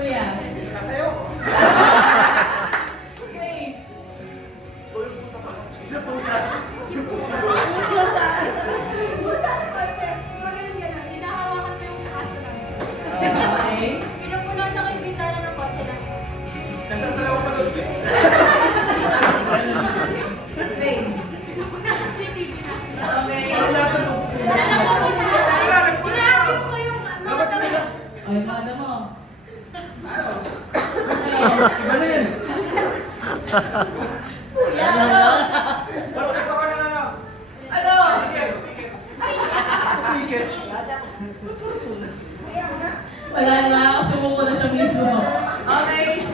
Kuya. Kasayo. Grace. Yung pusa pa. Isa pusa. Yung pusa. Pusa sa kotse. Magaling gano'n. Hinahawakan ko yung aso lang. Okay. Pinupunasan ko yung bintana ng kotse lang. Nasasayaw ko sa loob eh. Grace. Pinupunasan ko yung TV na. Okay. Parang natulog. Inaabot ko yung mga tao. O, yung mada mo. Ano? Okay. Iba na yan.